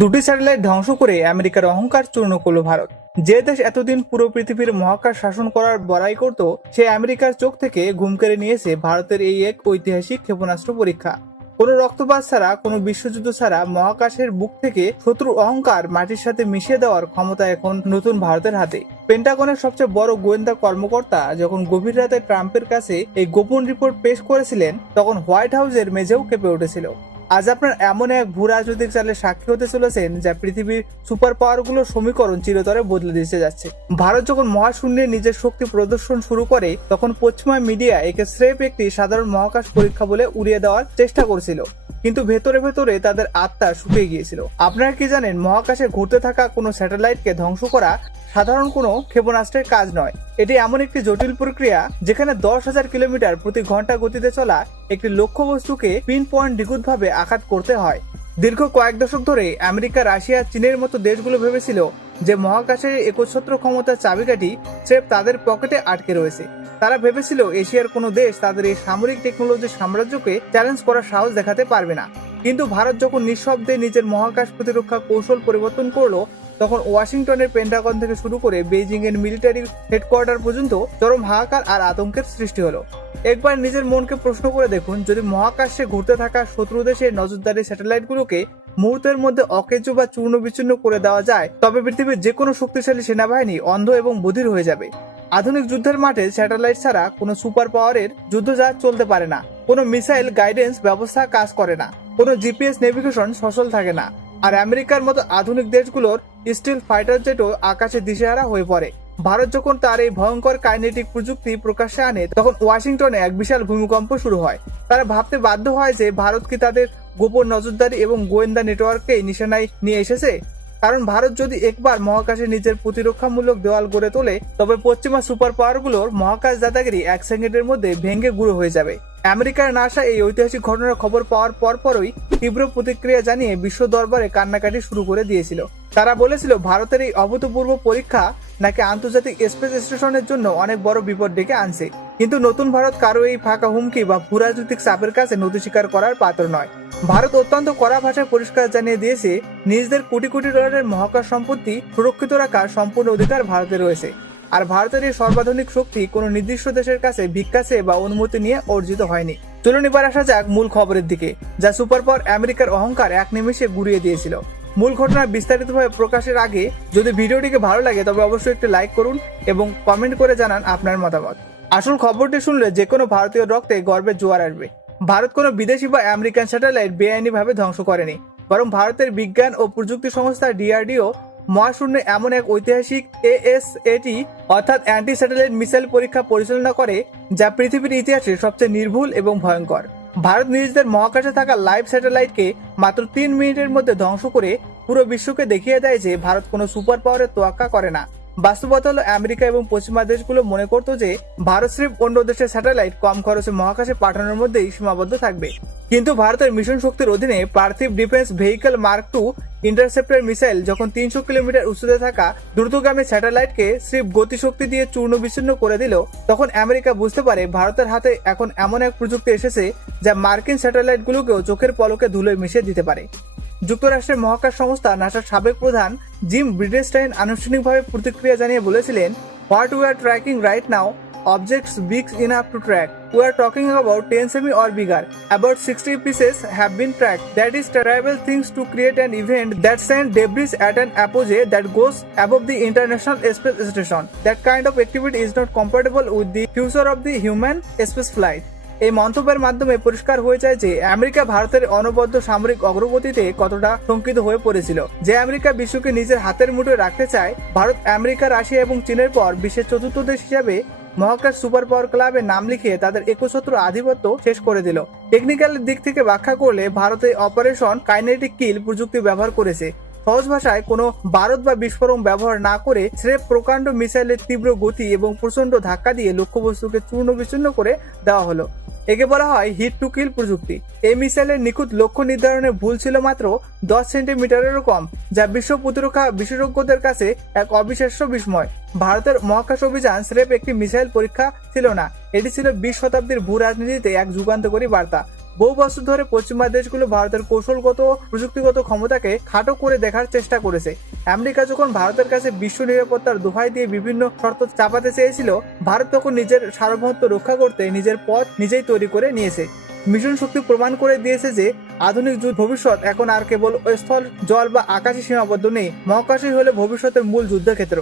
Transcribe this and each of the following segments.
দুটি স্যাটেলাইট ধ্বংস করে আমেরিকার অহংকার চূর্ণ করল ভারত। যে দেশ এতদিন পুরো পৃথিবীর মহাকাশ শাসন করার বড়াই করত, সে আমেরিকার চোখ থেকে ঘুম কেড়ে নিয়েছে ভারতের এই এক ঐতিহাসিক ক্ষেপণাস্ত্র পরীক্ষা। কোনো রক্তপাত ছাড়া, কোনো বিশ্বযুদ্ধ ছাড়া মহাকাশের বুক থেকে শত্রুর অহংকার মাটির সাথে মিশিয়ে দেওয়ার ক্ষমতা এখন নতুন ভারতের হাতে। পেন্টাগনের সবচেয়ে বড় গোয়েন্দা কর্মকর্তা যখন গভীর রাতে ট্রাম্পের কাছে এই গোপন রিপোর্ট পেশ করেছিলেন, তখন হোয়াইট হাউসের মেঝেও কেঁপে উঠেছিল। আজ আপনার এমন এক ভূ রাজনৈতিক চালের সাক্ষী হতে চলেছেন যা পৃথিবীর সুপার পাওয়ারগুলোর সমীকরণ চিরতরে বদলে দিতে যাচ্ছে। ভারত যখন মহাশূন্যে নিজের শক্তি প্রদর্শন শুরু করে, তখন পশ্চিমা মিডিয়া একে স্রেফ একটি সাধারণ মহাকাশ পরীক্ষা বলে উড়িয়ে দেওয়ার চেষ্টা করছিল, কিন্তু ভেতরে ভেতরে তাদের আত্মা শুকিয়ে গিয়েছিল। আপনারা কি জানেন, মহাকাশে ঘুরতে থাকা কোনো স্যাটেলাইটকে ধ্বংস করা সাধারণ কোনো ক্ষেপণাস্ত্রের কাজ নয়। এটি এমন একটি জটিল প্রক্রিয়া যেখানে 10,000 কিলোমিটার প্রতি ঘন্টা গতিতে চলা একটি লক্ষ্যবস্তুকে পিন পয়েন্ট নিখুঁতভাবে আঘাত করতে হয়। দীর্ঘ কয়েক দশক ধরে আমেরিকা, রাশিয়া, চীনের মতো দেশগুলো ভেবেছিল যে মহাকাশের একচ্ছত্র ক্ষমতার চাবিকাঠি স্রেফ তাদের পকেটে আটকে রয়েছে। তারা ভেবেছিল এশিয়ার কোনো দেশ তাদের এই সামরিক টেকনোলজির সাম্রাজ্যকে চ্যালেঞ্জ করার সাহস দেখাতে পারবে না। কিন্তু ভারত যখন নিঃশব্দে নিজের মহাকাশ প্রতিরক্ষা কৌশল পরিবর্তন করলো, তখন ওয়াশিংটনের পেন্টাগন থেকে শুরু করে বেইজিং এর মিলিটারি হেডকোয়ার্টার পর্যন্ত চরম হাহাকার আর আতঙ্কের সৃষ্টি হলো। একবার নিজের মনকে প্রশ্ন করে দেখুন, যদি মহাকাশে ঘুরতে থাকা শত্রু দেশের নজরদারি স্যাটেলাইটগুলোকে মুহূর্তের মধ্যে অকেজ বা চূর্ণ বিচ্ছিন্ন করে দেওয়া যায়, তবে পৃথিবীর যে কোনো শক্তিশালী সেনাবাহিনী অন্ধ এবং বধির হয়ে যাবে। আধুনিক যুদ্ধের মাঠে স্যাটেলাইট ছাড়া কোনো সুপার পাওয়ারের যুদ্ধজাহাজ চলতে পারে না, কোনো মিসাইল গাইডেন্স ব্যবস্থা কাজ করে না, কোনো জিপিএস নেভিগেশন সচল থাকে না, আর আমেরিকার মতো আধুনিক দেশগুলোর স্টিল ফাইটার জেটও আকাশে দিশেহারা হয়ে পড়ে। ভারত যখন তার এই ভয়ঙ্কর কাইনেটিক প্রযুক্তি প্রকাশ্যে আনে, তখন ওয়াশিংটনে এক বিশাল ভূমিকম্প শুরু হয়। তারা ভাবতে বাধ্য হয় যে ভারত কি তাদের গোপন নজরদারি এবং গোয়েন্দা নেটওয়ার্ককে নিশানায় নিয়ে এসেছে। কারণ ভারত যদি একবার মহাকাশে নিজের প্রতিরক্ষামূলক দেওয়াল গড়ে তোলে, তবে পশ্চিমা সুপার পাওয়ারগুলোর মহাকাশ দাদাগিরি 1 সেকেন্ডের মধ্যে ভেঙে গুঁড়ো হয়ে যাবে। আমেরিকার নাসা এই ঐতিহাসিক ঘটনার খবর পাওয়ার পরপরই তীব্র প্রতিক্রিয়া জানিয়ে বিশ্ব দরবারে কান্নাকাটি শুরু করে দিয়েছিল। তারা বলেছিল ভারতের এই অভূতপূর্ব পরীক্ষা নাকি আন্তর্জাতিক স্পেস স্টেশনের জন্য অনেক বড় বিপদ ডেকে আনছে। কিন্তু নতুন ভারত কারো এই ফাঁকা হুমকি বা ভূরাজনৈতিক চাপের কাছে নথি স্বীকার করার পাত্র নয়। ভারত অত্যন্ত কড়া ভাষায় পরিষ্কার জানিয়ে দিয়েছে, নিজেদের কোটি কোটি ডলারের মহাকাশ সম্পত্তি সুরক্ষিত রাখার সম্পূর্ণ অধিকার ভারতে রয়েছে। আর ভারতের এই সর্বাধুনিক শক্তি কোনো নির্দিষ্ট দেশের কাছে ভিক্ষা চেয়ে বা অনুমতি নিয়ে অর্জিত হয়নি। চলুন এবার আসা যাক মূল খবরের দিকে, যা সুপার পাওয়ার আমেরিকার অহংকার এক নিমেষে গুড়িয়ে দিয়েছিল। মূল ঘটনা বিস্তারিতভাবে প্রকাশের আগে যদি ভিডিওটিকে ভালো লাগে তবে অবশ্যই একটি লাইক করুন এবং কমেন্ট করে জানান আপনার মতামত। আসল খবরটি শুনলে যে কোনো ভারতীয় রক্তে গর্বের জোয়ার আসবে। ভারত কোনো বিদেশি বা আমেরিকান স্যাটেলাইট বেআইনিভাবে ধ্বংস করেনি, বরং ভারতের বিজ্ঞান ও প্রযুক্তি সংস্থা ডিআরডিও মহাশূন্যে এমন এক ঐতিহাসিক এএসএটি অর্থাৎ অ্যান্টি স্যাটেলাইট মিসাইল পরীক্ষা পরিচালনা করে, যা পৃথিবীর ইতিহাসে সবচেয়ে নির্ভুল এবং ভয়ঙ্কর। ভারত নিজেদের মহাকাশে থাকা লাইভ স্যাটেলাইটকে মাত্র 3 মিনিটের মধ্যে ধ্বংস করে পুরো বিশ্বকে দেখিয়ে দেয় যে ভারত কোনো সুপার পাওয়ারের তোয়াক্কা করে না। বাস্তবতা হলো, আমেরিকা এবং পশ্চিমা দেশগুলো মনে করতো যে ভারত স্রেফ অন্য দেশের স্যাটেলাইট কম খরচে মহাকাশে পাঠানোর মধ্যেই সীমাবদ্ধ থাকবে। কিন্তু ভারতের মিশন শক্তির অধীনে পার্থিব defence vehicle mark 2 interceptor missile যখন 300 কিলোমিটার উচ্চতায় থাকা দ্রুতগামী স্যাটেলাইটকে স্রেফ গতিশক্তি দিয়ে চূর্ণ বিচ্ছিন্ন করে দিল, তখন আমেরিকা বুঝতে পারে ভারতের হাতে এখন এমন এক প্রযুক্তি এসেছে যা মার্কিন স্যাটেলাইটগুলোকেও চোখের পলকে ধুলোয় মিশিয়ে দিতে পারে। যুক্তরাষ্ট্রের মহাকাশ সংস্থা নাসার সাবেক প্রধান জিম ব্রিডেস্টাইন আনুষ্ঠানিকভাবে প্রতিক্রিয়া জানিয়ে বলেছিলেন, what we are tracking right now objects big enough to track. We are talking about 10 semi or bigger. About 60 pieces have been tracked. That is terrible things to create an event that sends debris at an apogee that goes above the International Space Station. That kind of activity is not compatible with the future of the human space flight. এই মন্তব্যের মাধ্যমে পরিষ্কার হয়ে যায় যে America ভারতের অনবদ্য সামরিক অগ্রগতিতে কতটা শঙ্কিত হয়ে পড়েছিল। যে আমেরিকা বিশ্বকে নিজের হাতের মুঠোয় রাখতে চায়, ভারত আমেরিকা, রাশিয়া এবং চীনের পর বিশ্বের চতুর্থ দেশ হিসাবে মহাকাশ সুপার পাওয়ার ক্লাবে নাম লিখিয়ে তাদের একচ্ছত্র আধিপত্য শেষ করে দিল। টেকনিক্যাল দিক থেকে ব্যাখ্যা করলে ভারতে অপারেশন কাইনেটিক কিল প্রযুক্তি ব্যবহার করেছে। সহজ ভাষায় কোনো বারুদ বা বিস্ফোরণ ব্যবহার না করে স্রেফ প্রকাণ্ড মিসাইলের তীব্র গতি এবং প্রচন্ড ধাক্কা দিয়ে লক্ষ্যবস্তুকে চূর্ণ বিচ্ছিন্ন করে দেওয়া হলো। একে বলা হয় হিট টু কিল প্রযুক্তি। এই মিসাইলের নিখুঁত লক্ষ্য নির্ধারণে ভুল ছিল মাত্র 10 সেন্টিমিটারেরও কম, যা বিশ্ব প্রতিরক্ষা বিশেষজ্ঞদের কাছে এক অবিশ্বাস্য বিস্ময়। ভারতের মহাকাশ অভিযান স্রেফ একটি মিসাইল পরীক্ষা ছিল না, এটি ছিল 20 শতাব্দীর ভূ রাজনীতিতে এক যুগান্তকারী বার্তা। বহু বছর ধরে পশ্চিমা দেশগুলো ভারতের কৌশলগত ও প্রযুক্তিগত ক্ষমতাকে খাটো করে দেখার চেষ্টা করেছে। আমেরিকা যখন ভারতের কাছে বিশ্ব নিরাপত্তার দোহাই দিয়ে বিভিন্ন শর্ত চাপাতে চেয়েছিল, ভারত তখন নিজের সার্বভৌমত্ব রক্ষা করতে নিজের পথ নিজেই তৈরি করে নিয়েছে। মিশন শক্তি প্রমাণ করে দিয়েছে যে আধুনিক যুদ্ধ ভবিষ্যৎ এখন আর কেবল স্থল, জল বা আকাশে সীমাবদ্ধ নেই। মহাকাশই হলে ভবিষ্যতের মূল যুদ্ধক্ষেত্র।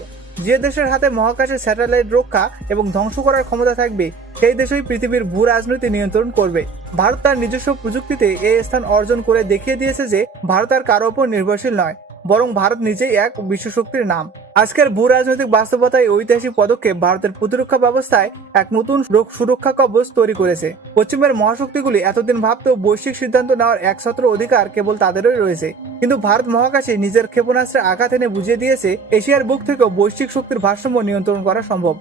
যে দেশের হাতে মহাকাশের স্যাটেলাইট রক্ষা এবং ধ্বংস করার ক্ষমতা থাকবে, সেই দেশই পৃথিবীর ভূ রাজনীতি নিয়ন্ত্রণ করবে। ভারত তার নিজস্ব প্রযুক্তিতে এই স্থান অর্জন করে দেখিয়ে দিয়েছে যে ভারত আর কারো উপর নির্ভরশীল নয়, বরং ভারত নিজেই এক বিশ্বশক্তির নাম। আজকের ভূ রাজনৈতিক বাস্তবতায় ঐতিহাসিক পদক্ষেপ ভারতের প্রতিরক্ষা ব্যবস্থায় এক নতুন সুরক্ষা কবচ তৈরি করেছে। পশ্চিমের মহাশক্তিগুলি এতদিন ভাবতেও বৈশ্বিক সিদ্ধান্ত নেওয়ার একছত্র অধিকার কেবল তাদেরই রয়েছে, কিন্তু ভারত মহাকাশে নিজের ক্ষেপণাস্ত্রে আঘাত এনে বুঝিয়ে দিয়েছে এশিয়ার বুক থেকেও বৈশ্বিক শক্তির ভারসাম্য নিয়ন্ত্রণ করা সম্ভব।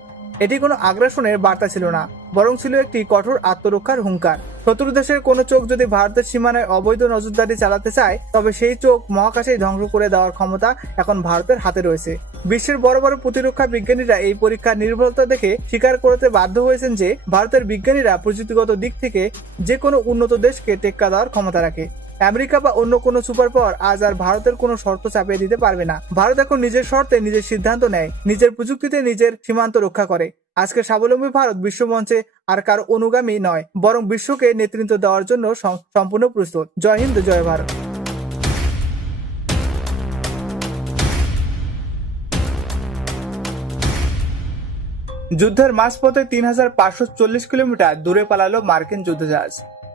এটি কোনো আগ্রাসনের বার্তা ছিল না, বরং ছিল একটি কঠোর আত্মরক্ষার হুঙ্কার। শত্রু দেশের কোনো চোখ যদি ভারতের সীমানায় অবৈধ নজরদারি চালাতে চায়, তবে সেই চোখ মহাকাশেই ধ্বংস করে দেওয়ার ক্ষমতা এখন ভারতের হাতে রয়েছে। বিশ্বের বড় বড় প্রতিরক্ষা বিজ্ঞানীরা এই পরীক্ষার নির্ভুলতা দেখে স্বীকার করতে বাধ্য হয়েছেন যে ভারতের বিজ্ঞানীরা প্রযুক্তিগত দিক থেকে যে কোনো উন্নত দেশকে টেক্কা দেওয়ার ক্ষমতা রাখে। আমেরিকা বা অন্য কোনো সুপার পাওয়ার আজ আর ভারতের কোনো শর্ত চাপিয়ে দিতে পারবে না। ভারত এখন নিজের শর্তে নিজের সিদ্ধান্ত নেয়, নিজের প্রযুক্তিতে নিজের সীমান্ত রক্ষা করে। আজকে স্বাবলম্বী ভারত বিশ্বমঞ্চে আর কারো অনুগামী নয়, বরং বিশ্বকে নেতৃত্ব দেওয়ার জন্য সম্পূর্ণ প্রস্তুত। জয় হিন্দ, জয় ভারত। যুদ্ধের মাঝপথে ৩,৫৪০ কিলোমিটার দূরে পালালো মার্কিন যুদ্ধজাহাজ।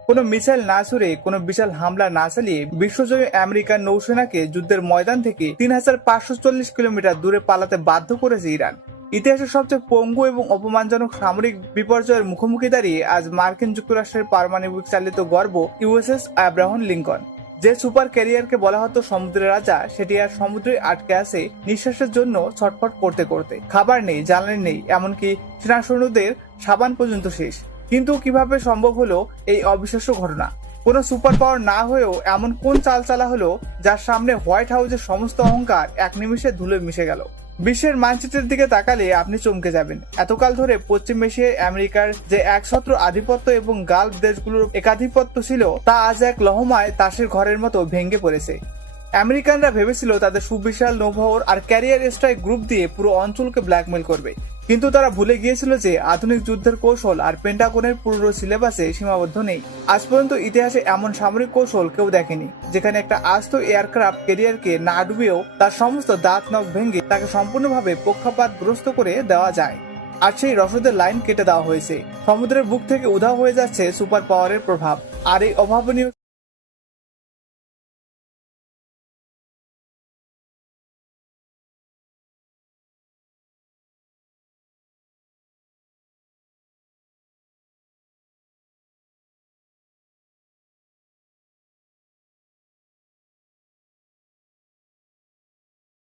কোনো মিসাইল না ছুড়ে, কোনো বিশাল হামলা না চালিয়ে বিশ্বজয়ী আমেরিকান নৌসেনাকে যুদ্ধের ময়দান থেকে ৩,৫৪০ কিলোমিটার দূরে পালাতে বাধ্য করেছে ইরান। ইতিহাসের সবচেয়ে পঙ্গু এবং অপমানজনক সামরিক বিপর্যয়ের মুখোমুখি দাঁড়িয়ে আজ মার্কিন যুক্তরাষ্ট্রের পারমাণবিক চালিত গর্ব ইউএসএস আব্রাহাম লিঙ্কন, যে সুপার ক্যারিয়ারকে বলা হতো সমুদ্রের রাজা, সেটি আর সমুদ্রে আটকে আছে নিঃশ্বাসের জন্য ছটফট করতে করতে। খাবার নেই, জ্বালানি নেই, এমনকি সেনা সৈন্যদের সাবান পর্যন্ত শেষ। কিন্তু কিভাবে সম্ভব হলো এই অবিশ্বাস্য ঘটনা? কোনো সুপার পাওয়ার না হয়েও এমন কোন চাল চালা হলো যার সামনে হোয়াইট হাউসের সমস্ত অহংকার এক নিমিষে ধুলো মিশে গেল? বিশ্বের মানচিত্রের দিকে তাকালে আপনি চমকে যাবেন। এতকাল ধরে পশ্চিম এশিয়ায় আমেরিকার যে একছত্র আধিপত্য এবং গালফ দেশগুলোর একাধিপত্য ছিল, তা আজ এক লহমায় তাসের ঘরের মতো ভেঙে পড়েছে। আমেরিকানরা ভেবেছিল তাদের সুবিশাল নৌবহর আর ক্যারিয়ার স্ট্রাইক গ্রুপ দিয়ে পুরো অঞ্চলকে ব্ল্যাকমেল করবে, কিন্তু তারা ভুলে গিয়েছিল যে আধুনিক যুদ্ধের কৌশল আর পেন্টাগনের পুরো সিলেবাসে সীমাবদ্ধ নেই। আজ পর্যন্ত ইতিহাসে এমন সামরিক কৌশল কেউ দেখেনি, যেখানে একটা আস্ত এয়ারক্রাফট ক্যারিয়ারকে না ডুবিয়েও তার সমস্ত দাঁত নখ ভেঙে তাকে সম্পূর্ণভাবে পক্ষপাতগ্রস্ত করে দেওয়া যায়। আর সেই রসদের লাইন কেটে দেওয়া হয়েছে। সমুদ্রের বুক থেকে উধাও হয়ে যাচ্ছে সুপার পাওয়ারের প্রভাব। আর এই অভাবনীয়